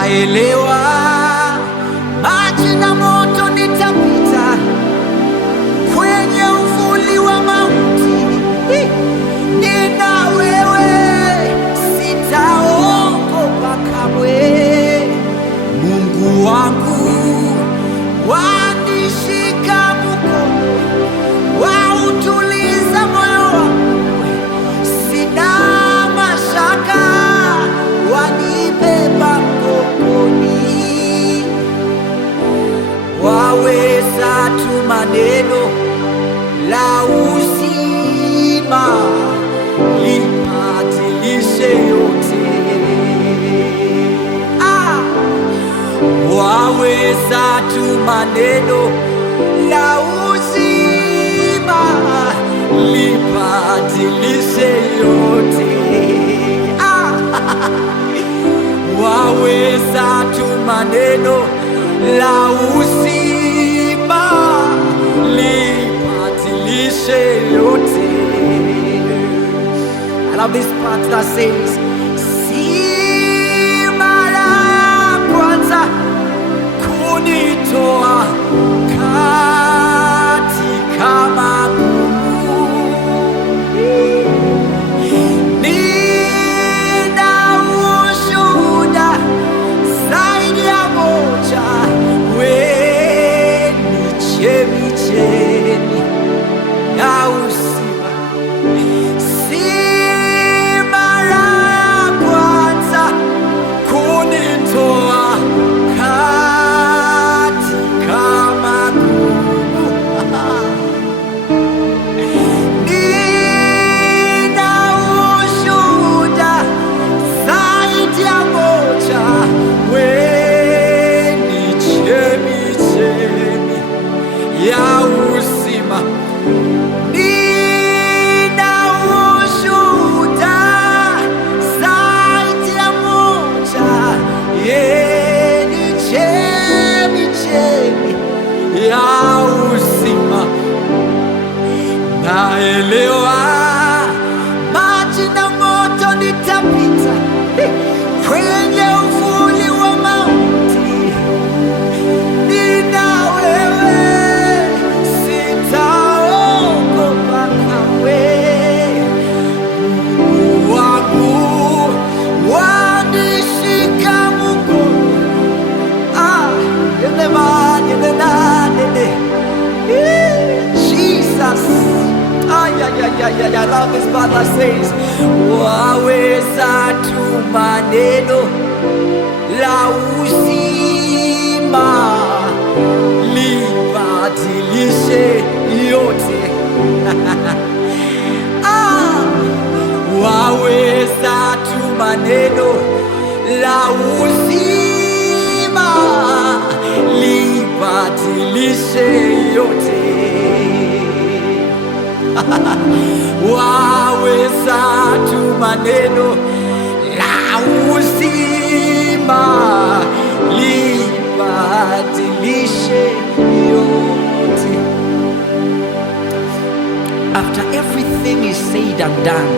naelewa maji na moto nitapita, kwenye uvuli wa mauti nina wewe, sitaogopa kamwe. Mungu wangu wanishika mkono, wautuliza moyo wangu, sina mashaka, wanibeba mgongoni. Waweza tu maneno la uzima libadilishe yote. Waweza tu maneno la uzima libadilishe yote. Waweza tu maneno la uzima libadilishe yote. I love this part that says, si mara ya kwanza kunitoa katika magumu, nina ushuhuda zaidi ya moja, wewe ni chemichemi ya uzima. Si mara ya kwanza kunitoa katika magumu, nina ushuhuda zaidi ya moja, wewe ni chemichemi ya uzima. Nina ushuhuda zaidi ya moja, yeye ni chemichemi ya uzima. Naelewa maji na moto nitapita, kwenye uvuli wa mauti nina wewe, sitaogopa kamwe. Mungu wangu wanishika mkono, Jesus. I love this part that says, waweza tu maneno la uzima libadilishe yote. Waweza tu maneno la uzima libadilishe yote. Waweza tu maneno la uzima libadilishe yote. After everything is said and done,